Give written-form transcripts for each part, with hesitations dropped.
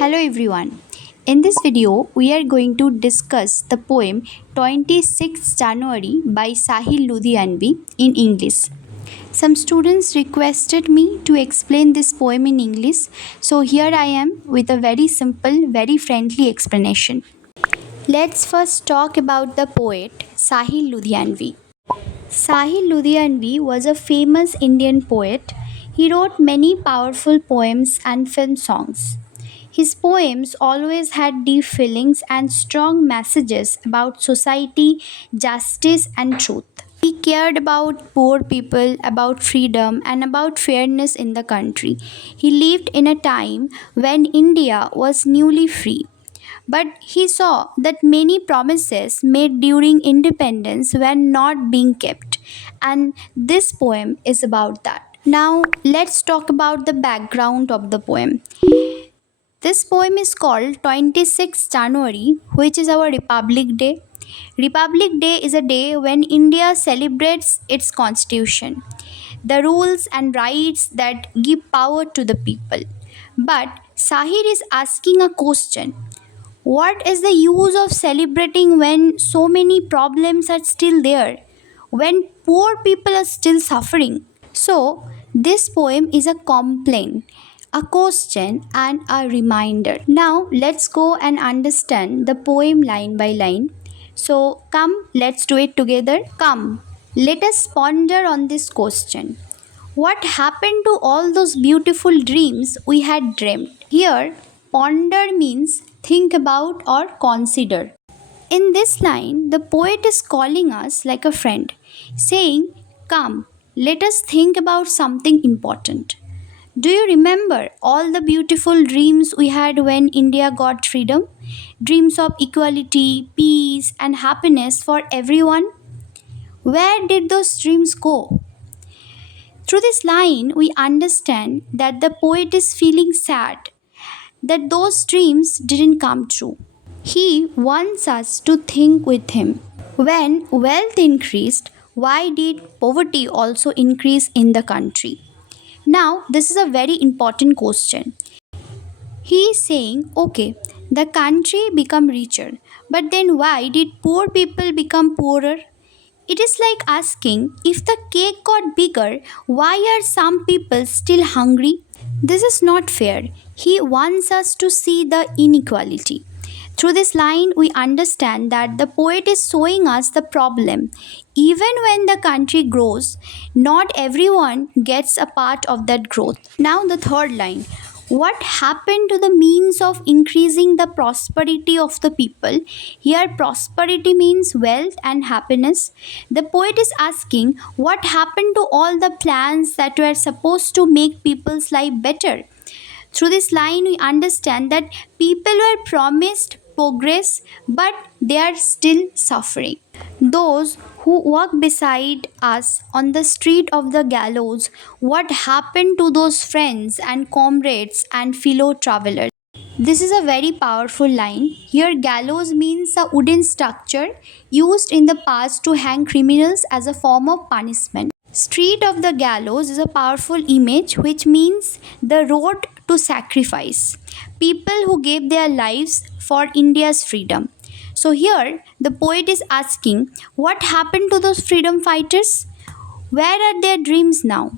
Hello everyone. In this video, we are going to discuss the poem 26 January by Sahir Ludhianvi in English. Some students requested me to explain this poem in English, so here I am with a very simple, very friendly explanation. Let's first talk about the poet Sahir Ludhianvi. Sahir Ludhianvi was a famous Indian poet. He wrote many powerful poems and film songs. His poems always had deep feelings and strong messages about society, justice, and truth. He cared about poor people, about freedom, and about fairness in the country. He lived in a time when India was newly free. But he saw that many promises made during independence were not being kept, and this poem is about that. Now, let's talk about the background of the poem. This poem is called 26 January, which is our Republic Day. Republic Day is a day when India celebrates its constitution, the rules and rights that give power to the people. But Sahir is asking a question. What is the use of celebrating when so many problems are still there? When poor people are still suffering? So, this poem is a complaint, a question, and a reminder. Now, let's go and understand the poem line by line. So, come, let's do it together. Come, let us ponder on this question. What happened to all those beautiful dreams we had dreamt? Here, ponder means think about or consider. In this line, the poet is calling us like a friend, saying, come, let us think about something important. Do you remember all the beautiful dreams we had when India got freedom? Dreams of equality, peace, and happiness for everyone? Where did those dreams go? Through this line, we understand that the poet is feeling sad that those dreams didn't come true. He wants us to think with him. When wealth increased, why did poverty also increase in the country? Now, this is a very important question. He is saying, okay, the country become richer, but then why did poor people become poorer? It is like asking, if the cake got bigger, why are some people still hungry? This is not fair. He wants us to see the inequality. Through this line, we understand that the poet is showing us the problem. Even when the country grows, not everyone gets a part of that growth. Now, the third line. What happened to the means of increasing the prosperity of the people? Here, prosperity means wealth and happiness. The poet is asking what happened to all the plans that were supposed to make people's life better. Through this line, we understand that people were promised progress, but they are still suffering. Those who walk beside us on the street of the gallows, what happened to those friends and comrades and fellow travelers? This is a very powerful line. Here, gallows means a wooden structure used in the past to hang criminals as a form of punishment. Street of the gallows is a powerful image which means the road to sacrifice. People who gave their lives for India's freedom. So here the poet is asking what happened to those freedom fighters? Where are their dreams now?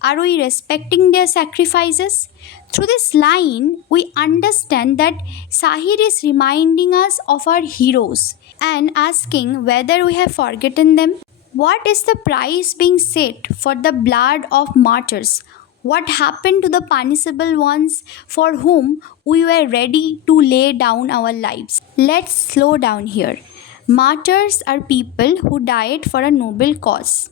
Are we respecting their sacrifices? Through this line, we understand that Sahir is reminding us of our heroes and asking whether we have forgotten them. What is the price being set for the blood of martyrs? What happened to the punishable ones for whom we were ready to lay down our lives? Let's slow down here. Martyrs are people who died for a noble cause.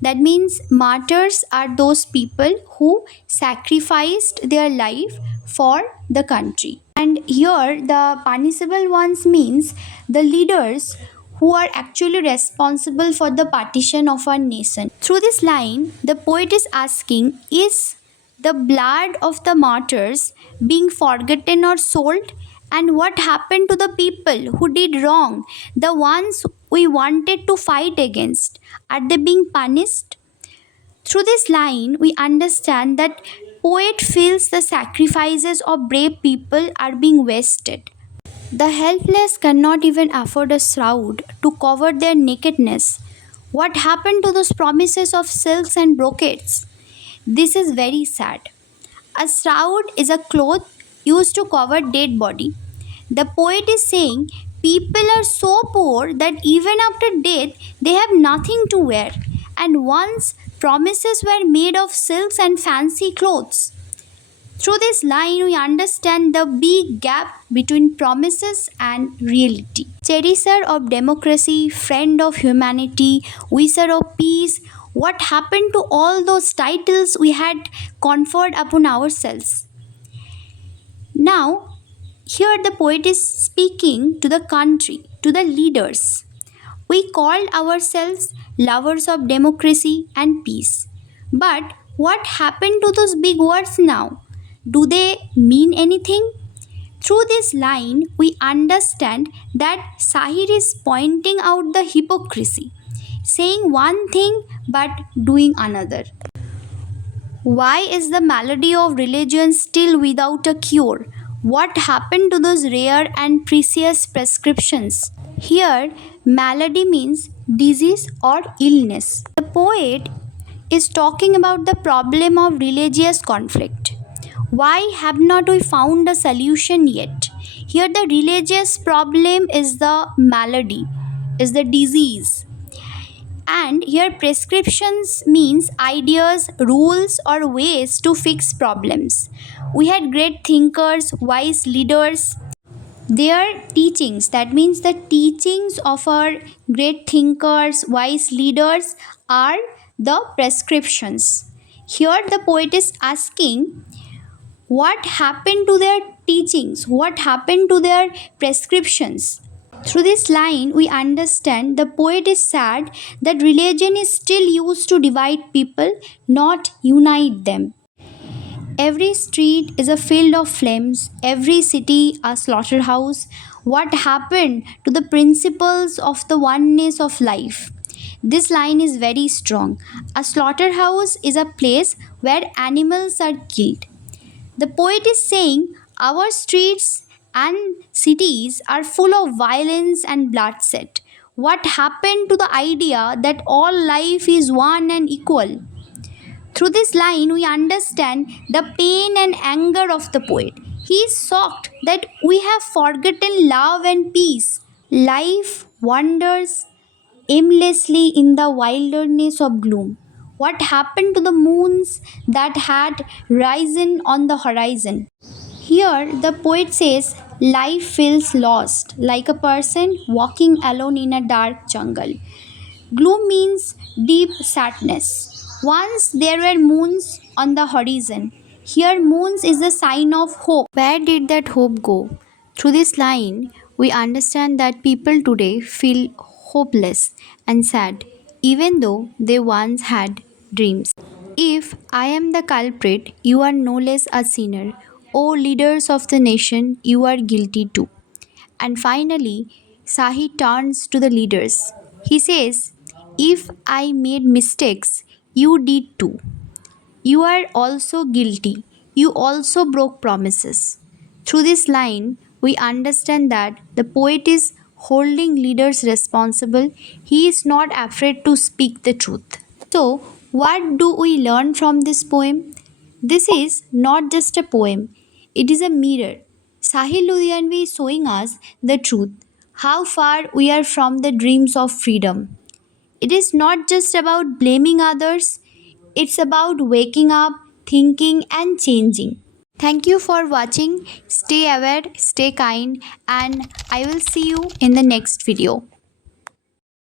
That means martyrs are those people who sacrificed their life for the country. And here the punishable ones means the leaders who are actually responsible for the partition of our nation. Through this line, the poet is asking, is the blood of the martyrs being forgotten or sold? And what happened to the people who did wrong, the ones we wanted to fight against? Are they being punished? Through this line, we understand that poet feels the sacrifices of brave people are being wasted. The helpless cannot even afford a shroud to cover their nakedness. What happened to those promises of silks and brocades? This is very sad. A shroud is a cloth used to cover dead body. The poet is saying people are so poor that even after death they have nothing to wear. And once promises were made of silks and fancy clothes. Through this line, we understand the big gap between promises and reality. Cherisher of democracy, friend of humanity, wisher of peace. What happened to all those titles we had conferred upon ourselves? Now, here the poet is speaking to the country, to the leaders. We called ourselves lovers of democracy and peace. But what happened to those big words now? Do they mean anything? Through this line, we understand that Sahir is pointing out the hypocrisy, saying one thing but doing another. Why is the malady of religion still without a cure? What happened to those rare and precious prescriptions? Here, malady means disease or illness. The poet is talking about the problem of religious conflict. Why have not we found a solution yet? Here, the religious problem is the malady, is the disease. And here, prescriptions means ideas, rules, or ways to fix problems. We had great thinkers, wise leaders. Their teachings, that means the teachings of our great thinkers, wise leaders, are the prescriptions. Here, the poet is asking what happened to their teachings, what happened to their prescriptions. Through this line, we understand the poet is sad that religion is still used to divide people, not unite them. Every street is a field of flames, every city a slaughterhouse. What happened to the principles of the oneness of life? This line is very strong. A slaughterhouse is a place where animals are killed. The poet is saying our streets and cities are full of violence and bloodshed. What happened to the idea that all life is one and equal? Through this line, we understand the pain and anger of the poet. He is shocked that we have forgotten love and peace. Life wanders aimlessly in the wilderness of gloom. What happened to the moons that had risen on the horizon? Here, the poet says, life feels lost, like a person walking alone in a dark jungle. Gloom means deep sadness. Once there were moons on the horizon. Here, moons is a sign of hope. Where did that hope go? Through this line, we understand that people today feel hopeless and sad, even though they once had dreams. If I am the culprit, you are no less a sinner. O leaders of the nation, you are guilty too. And finally, Sahi turns to the leaders. He says, if I made mistakes, you did too. You are also guilty. You also broke promises. Through this line, we understand that the poet is holding leaders responsible. He is not afraid to speak the truth. So, what do we learn from this poem? This is not just a poem, it is a mirror. Sahir Ludhianvi is showing us the truth, how far we are from the dreams of freedom. It is not just about blaming others, it's about waking up, thinking, and changing. Thank you for watching. Stay aware, stay kind, and I will see you in the next video.